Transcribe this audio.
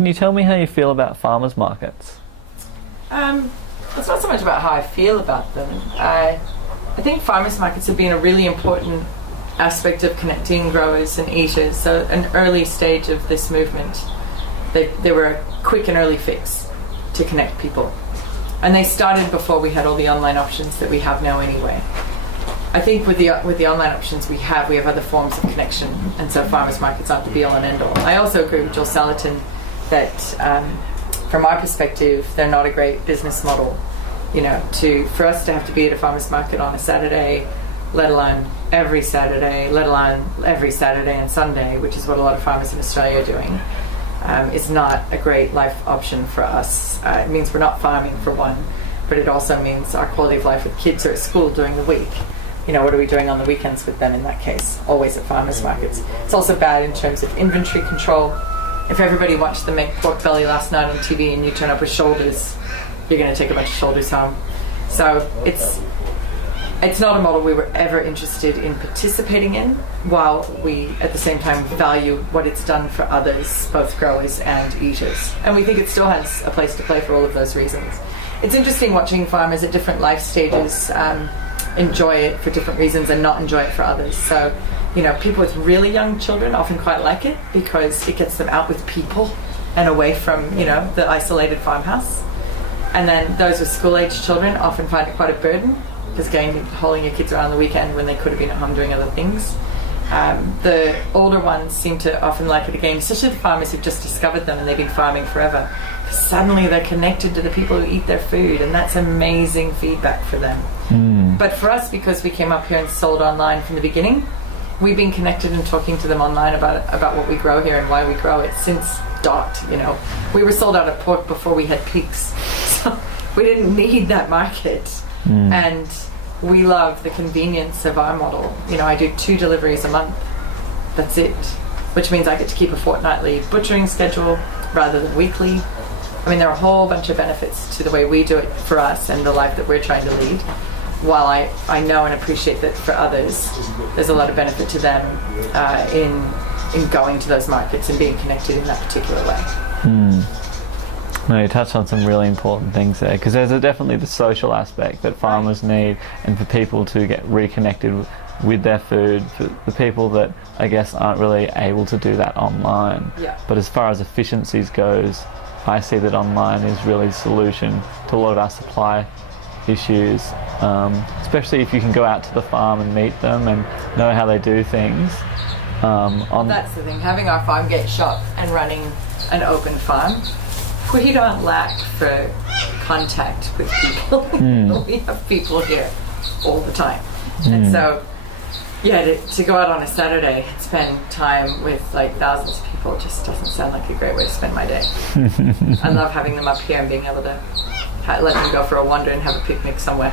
can you tell me how you feel about farmers markets? It's not so much about how I feel about them. I think farmers markets have been a really important aspect of connecting growers and eaters. So an early stage of this movement, they were a quick and early fix to connect people. And they started before we had all the online options that we have now anyway. I think with the online options we have other forms of connection, and so farmers markets aren't the be all and end all. I also agree with Joel Salatin that from our perspective, they're not a great business model. You know, for us to have to be at a farmers market on a Saturday, let alone every Saturday, let alone every Saturday and Sunday, which is what a lot of farmers in Australia are doing, is not a great life option for us. It means we're not farming for one, but it also means our quality of life with kids are at school during the week. You know, what are we doing on the weekends with them in that case? Always at farmers markets. It's also bad in terms of inventory control. If everybody watched them make pork belly last night on TV and you turn up with shoulders, you're going to take a bunch of shoulders home. So it's not a model we were ever interested in participating in, while we at the same time value what it's done for others, both growers and eaters. And we think it still has a place to play for all of those reasons. It's interesting watching farmers at different life stages enjoy it for different reasons and not enjoy it for others. So, you know, people with really young children often quite like it because it gets them out with people and away from, you know, the isolated farmhouse. And then those with school-age children often find it quite a burden, because again, hauling your kids around the weekend when they could have been at home doing other things. The older ones seem to often like it again, especially the farmers who've just discovered them and they've been farming forever. Suddenly they're connected to the people who eat their food, and that's amazing feedback for them. But for us, because we came up here and sold online from the beginning, we've been connected and talking to them online about what we grow here and why we grow it since dot. You know, we were sold out of pork before we had pigs, so we didn't need that market. And we love the convenience of our model. You know, I do 2 deliveries a month. That's it. Which means I get to keep a fortnightly butchering schedule rather than weekly. I mean, there are a whole bunch of benefits to the way we do it for us and the life that we're trying to lead. While I know and appreciate that for others, there's a lot of benefit to them in going to those markets and being connected in that particular way. No, you touched on some really important things there, because there's definitely the social aspect that farmers need, and for people to get reconnected with their food, for the people that I guess aren't really able to do that online. But as far as efficiencies goes, I see that online is really the solution to a lot of our supply issues, especially if you can go out to the farm and meet them and know how they do things. That's the thing, having our farm gate shop and running an open farm, we don't lack for contact with people. We have people here all the time. And so, yeah, to go out on a Saturday and spend time with like thousands of people just doesn't sound like a great way to spend my day. I love having them up here and being able to let them go for a wander and have a picnic somewhere.